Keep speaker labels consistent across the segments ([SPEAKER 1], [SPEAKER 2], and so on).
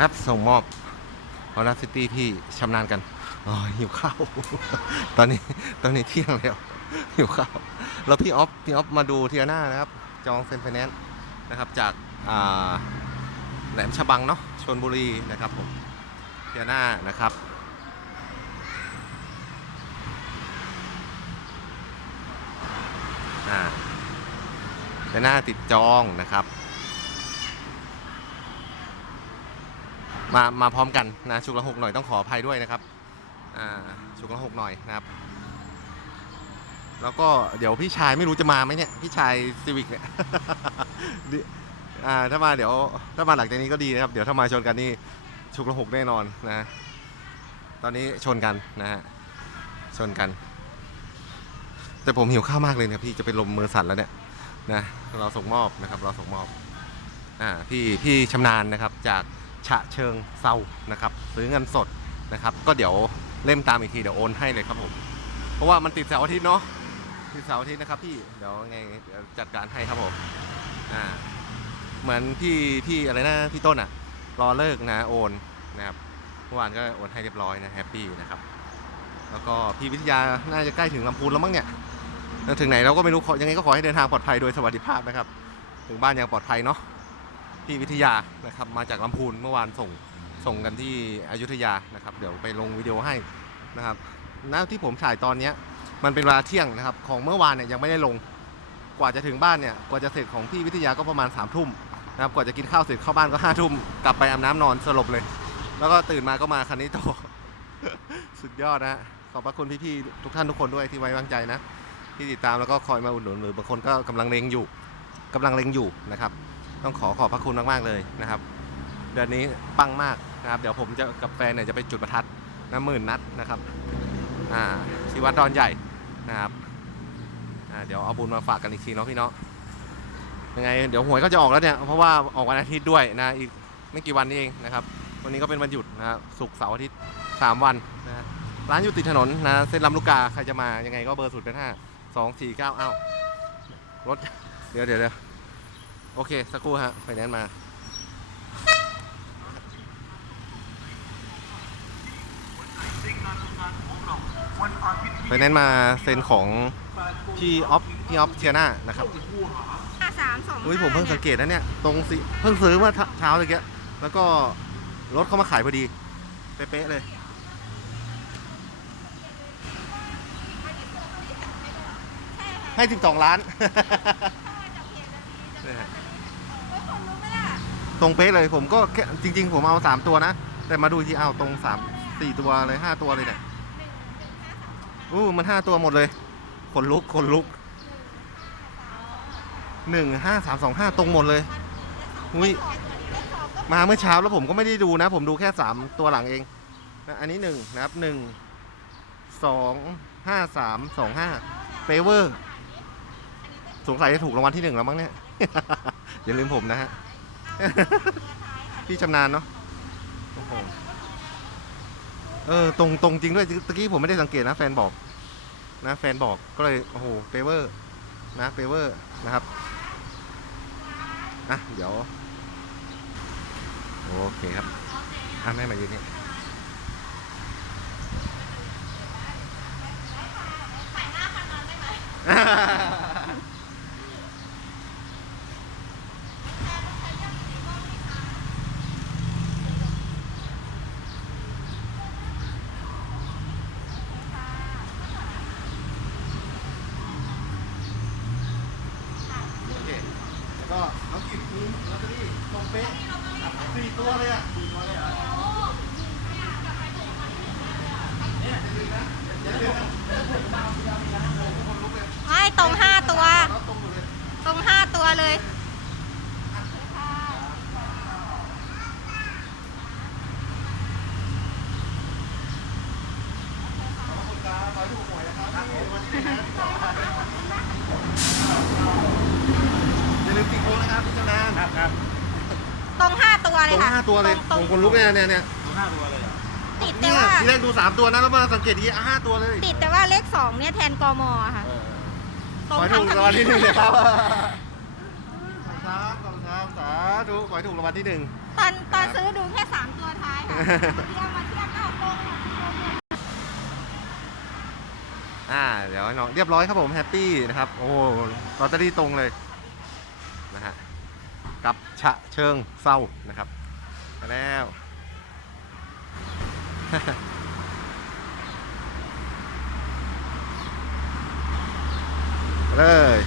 [SPEAKER 1] ครับส่งมอบออร์ซิตี้ที่ชำนาญกันอ๋อหิวข้าวตอนนี้ตอนนี้เที่ยงแล้วหิวข้าวแล้วพี่ออฟพี่ออฟมาดูเทียน่านะครับ จองเซ็นไฟแนนซ์นะครับ จากาแหลมฉบังเนาะชนบุรีนะครับผมเทียน่านะครับเทียน่าติดจองนะครับ มามาพร้อมกันนะชุกละหกหน่อยต้องขออภัยด้วยนะครับอ่าชุกละหกหน่อยนะครับ แล้วก็เดี๋ยวพี่ชายไม่รู้จะมาไหมเนี่ยพี่ชายซีวิกเนี่ย อ่าถ้ามาเดี๋ยวถ้ามาหลังจากนี้ก็ดีนะครับ เดี๋ยวถ้ามาชนกันนี่ชุกละหกแน่นอนนะ ตอนนี้ชนกันนะฮะชนกัน แต่ผมหิวข้าวมากเลยเนี่ยพี่จะเป็นลมมือสั่นแล้วเนี่ยนะเราส่งมอบนะครับ เราส่งมอบอ่าพี่พี่ชำนาญนะครับจาก ฉะเชิงเซานะครับซื้อเงินสดนะครับ ก็เดี๋ยวเล่มตามอีกทีเดี๋ยวโอนให้เลยครับผม เพราะว่ามันติดเสาร์อาทิตย์เนาะติดเสาร์อาทิตย์นะครับพี่เดี๋ยวไงเดี๋ยวจัดการให้ครับผมอ่าเหมือนพี่พี่อะไรนะพี่ต้นอะรอเลิกนะโอนนะครับเมื่อวานก็โอนให้เรียบร้อยนะแฮปปี้นะครับแล้วก็พี่วิทยาน่าจะใกล้ถึงลำพูนแล้วมั้งเนี่ยถึงไหนเราก็ไม่รู้ยังไงก็ขอให้เดินทางปลอดภัยโดยสวัสดิภาพนะครับ ถึงบ้านอย่างปลอดภัยเนาะ พี่วิทยานะครับมาจากลำพูนเมื่อวานส่งส่งกันที่อยุธยานะครับ เดี๋ยวไปลงวิดีโอให้นะครับณที่ผมถ่ายตอนเนี้มันเป็นเวลาเที่ยงนะครับ ของเมื่อวานเนี่ยยังไม่ได้ลงกว่าจะถึงบ้านเนี่ยกว่าจะเสร็จของพี่วิทยาก็ประมาณ3ามทุ่มนะครับกว่าจะกินข้าวเสร็จเข้าบ้านก็ห้าทุ่มกลับไปอาบน้ำนอนสลบเลย แล้วก็ตื่นมาก็มาคันนี้โตสุดยอดนะขอบพระคุณพี่ๆทุกท่านทุกคนด้วยที่ไว้วางใจนะที่ติดตามแล้วก็คอยมาอุดหนุนหรือบางคนก็กำลังเลงอยู่กำลังเลงอยู่นะครับ ต้องขอขอบพระคุณมากๆเลยนะครับ เดือนนี้ปังมากนะครับ เดี๋ยวผมจะกับแฟนเนี่ยจะไปจุดประทัดนะหมื่นนัดนะครับอ่าที่วัดดอนใหญ่นะครับอ่าเดี๋ยวเอาบุญมาฝากกันอีกทีเนาะพี่เนาะยังไงเดี๋ยวหวยก็จะออกแล้วเนี่ยเพราะว่าออกวันอาทิตย์ด้วยนะอีกไม่กี่วันนี้เองนะครับ วันนี้ก็เป็นวันหยุดนะครับศุกร์เสาร์อาทิตย์สามวันนะร้านอยู่ติดถนนนะเส้นลำลูกกาใครจะมายังไงก็เบอร์สุดเป็นห้าสองสี่เก้าเอ้ารถเดี๋ยวเดี๋ยวเดี๋ยว โอเค สักครู่ฮะไฟแนนซ์มา ไฟแนนซ์มาเซ็นของพี่ออฟพี่ออฟเทียนานะครับ
[SPEAKER 2] ห้าสามสอง
[SPEAKER 1] เฮ้ยผมเพิ่งสังเกตนะเนี่ย ตรงสิเพิ่งซื้อเมื่อเช้าเลยแกแล้วก็รถเขามาขายพอดี เป๊ะๆเลย ให้12ล้านเนี่ยฮะ
[SPEAKER 2] คนรู้ไหมล่ะ
[SPEAKER 1] ตรงเป๊ะเลยผมก็แค่จริง ๆ ผมเอาสามตัวนะ แต่มาดูที่เอาตรงสามสี่ตัวเลยห้าตัวเลยเนี่ยอู้มันห้าตัวหมดเลยขนลุกขนลุกหนึ่งห้าสามสองห้าตรงหมดเลยอุ้ยมาเมื่อเช้าแล้วผมก็ไม่ได้ดูนะ ผมดูแค่สามตัวหลังเองนะอันนี้หนึ่งนะครับหนึ่งสองห้าสามสองห้าเฟเวอร์สงสัยจะถูกรางวัลที่หนึ่งแล้วมั้งเนี่ย อย่าลืมผมนะฮะ พี่ชำนาญเนาะโอ้โหเออตรงตรงจริงด้วยตะกี้ผมไม่ได้สังเกตนะแฟนบอก นะแฟนบอกก็เลยโอ้โหเฟเวอร์นะเฟเวอร์นะครับอะเดี๋ยว โอเคครับอะแม่มายืนนี่โอเค แล้วก็น้องกิจมีลอตเตอรี่ตรงเป๊ะ สี่ตัวเลยอะสี่ตัวเลยเหรอเนี่ยอย่าลืมนะอย่าลืมนะคนลุกเลย
[SPEAKER 2] ไม่ตรงห้าตัว
[SPEAKER 1] แล้วตรงหมดเลย
[SPEAKER 2] ตรงห้าตัวเลย
[SPEAKER 1] ขอบคุณครับขอให้ถูกหวยนะครับวันนี้นะอย่าลืมติดโค้งนะครับพี่เจ้านานครับครับ
[SPEAKER 2] ตรงห้า ตัวเล
[SPEAKER 1] ต
[SPEAKER 2] ย
[SPEAKER 1] รง
[SPEAKER 2] ค่ะ
[SPEAKER 1] ห้าตัวเลย
[SPEAKER 2] ต
[SPEAKER 1] ต
[SPEAKER 2] ร
[SPEAKER 1] รงงคนลุกเนี่ยเนี่ยเนี่ย
[SPEAKER 2] ติดแต่
[SPEAKER 1] เนี่ย
[SPEAKER 2] ว่า
[SPEAKER 1] ทีแรกดูสามตัวนะแล้วมาสังเกตทีห้าตัวเลย
[SPEAKER 2] ติดแต่ว่าเลขสองเนี่ยแทนกมอะค่ะ
[SPEAKER 1] เออ
[SPEAKER 2] ตรง
[SPEAKER 1] ขอให้
[SPEAKER 2] ทั้
[SPEAKER 1] ถู
[SPEAKER 2] ง
[SPEAKER 1] กรางวัลที่หนึ่งเลยครับขอบคุณครับขอบคุณครับสาธุขอให้ถูกรางวัลที่หนึ่ง
[SPEAKER 2] ตอนตอน
[SPEAKER 1] ครับ
[SPEAKER 2] ซื้อดูแค่สามตัวท้ายค่ะเทียบมาเทียบอ้าวตรงอะตรงอะ
[SPEAKER 1] อ่า เดี๋ยวให้น้องเรียบร้อยครับผมแฮปปี้นะครับ โอ้ลอตเตอรี่ตรงเลยนะฮะกับ ฉะเชิงเศร้านะครับมาแล้วเลย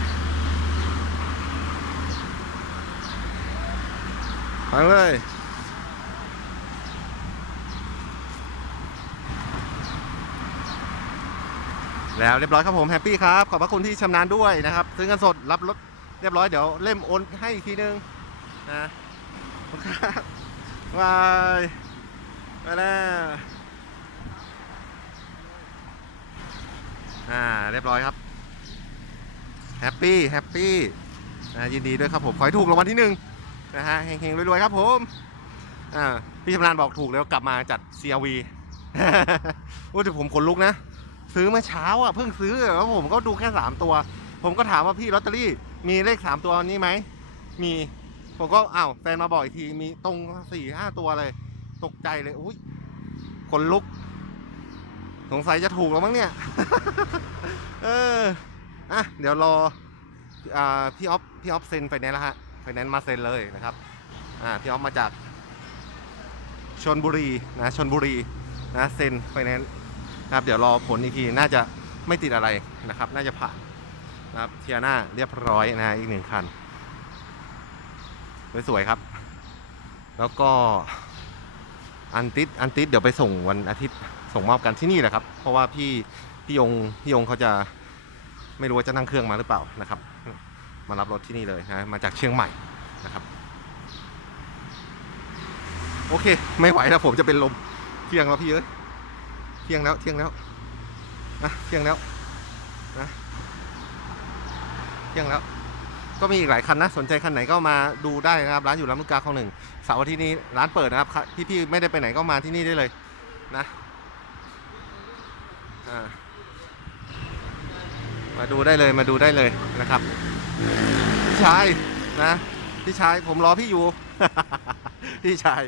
[SPEAKER 1] ฟังเลยแล้วเรียบร้อยครับผมแฮปปี้ครับ ขอบพระคุณที่ชำนาญด้วยนะครับ ซื้อเงินสดรับรถเรียบร้อยเดี๋ยวเล่มโอนให้อีกทีนึง นะขอบคุณครับบายไปแล้วอ่าเรียบร้อยครับแฮปปี้แฮปปี้นะยินดีด้วยครับผม ขอให้ถูกรางวัลที่หนึ่งนะฮะเฮงๆรวยๆครับผมอ่าพี่ชำนาญบอกถูกแล้วกลับมาจัด CRV โอ้แต่ผมขนลุกนะ ซื้อเมื่อเช้าอะเพิ่งซื้อแล้วผมก็ดูแค่สามตัว ผมก็ถามว่าพี่ลอตเตอรี่มีเลขสามตัวนี้ไหมมี ผมก็อ้าวแฟนมาบอกอีกทีมีตรงสี่ห้าตัวเลย ตกใจเลยอุ้ยขนลุก สงสัยจะถูกแล้วมั้งเนี่ย เอออะเดี๋ยวรออ่าพี่ออฟพี่ออฟเซ็นไฟแนนซ์แล้วฮะไฟแนนซ์มาเซ็นเลยนะครับอ่าพี่ออฟมาจากชนบุรีนะชนบุรีนะเซ็นไฟแนนซ์นะครับเดี๋ยวรอผลอีกทีน่าจะไม่ติดอะไรนะครับ น่าจะผ่านนะครับเทียน่าเรียบร้อยนะอีกหนึ่งคัน สวยๆครับ แล้วก็อันติดอันติดเดี๋ยวไปส่งวันอาทิตย์ส่งมอบกันที่นี่แหละครับ เพราะว่าพี่พี่ยงพี่ยงเขาจะไม่รู้ว่าจะนั่งเครื่องมาหรือเปล่านะครับ มารับรถที่นี่เลยนะมาจากเชียงใหม่นะครับ โอเค ไม่ไหวแล้วผมจะเป็นลมเที่ยงแล้วพี่เอ้ยเที่ยงแล้วเที่ยงแล้วนะเที่ยงแล้วนะเที่ยงแล้ว ก็มีอีกหลายคันนะ สนใจคันไหนก็มาดูได้นะครับ ร้านอยู่ลำลูกกาคลองหนึ่งเสาร์อาทิตย์นี้ร้านเปิดนะครับ พี่ๆไม่ได้ไปไหนก็มาที่นี่ได้เลยนะมาดูได้เลยมาดูได้เลยนะครับพี่ชายนะพี่ชายผมรอพี่อยู่พี่ชาย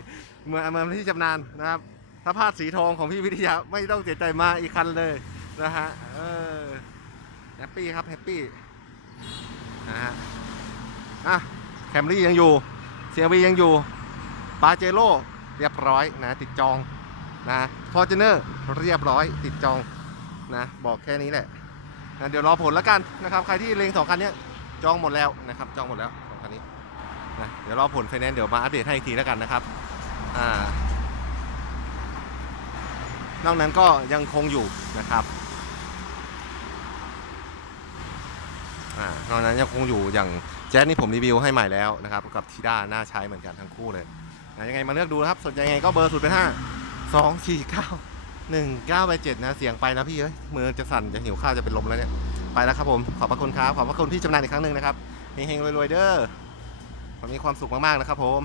[SPEAKER 1] เมื่อเมื่อที่จำนานนะครับถ้าพลาดสีทองของพี่วิทยาไม่ต้องเสียใจมาอีกคันเลยนะฮะเออแฮปปี้ครับแฮปปี้นะฮะ อะแคมรี่ยังอยู่เซียวียังอยู่ปาเจโร่เรียบร้อยนะติดจองนะฟอร์จูเนอร์เรียบร้อยติดจองนะบอกแค่นี้แหละนะเดี๋ยวรอผลแล้วกันนะครับใครที่เลงสองคันนี้จองหมดแล้วนะครับจองหมดแล้วสองคันนี้นะเดี๋ยวรอผลไฟแนนซ์เดี๋ยวมาอัปเดตให้อีกทีแล้วกันนะครับอ่านอกนั้นก็ยังคงอยู่นะครับ อ่า นอกนั้นยังคงอยู่อย่างแจ๊สนี่ผมรีวิวให้ใหม่แล้วนะครับกับทีด้าน่าใช้เหมือนกันทั้งคู่เลยนะยังไงมาเลือกดูนะครับสนใจยังไงก็เบอร์ศูนย์เป็นห้าสองสี่เก้าหนึ่งเก้าไปเจ็ดนะเสียงไปนะพี่เอ้ยมือจะสั่นจะหิวข้าวจะเป็นลมแล้วเนี่ยไปแล้วครับผมขอบพระคุณครับขอบพระคุณที่จำนานอีกครั้งหนึ่งนะครับเฮงๆรวยๆเด้อผมมีความสุขมากๆนะครับผม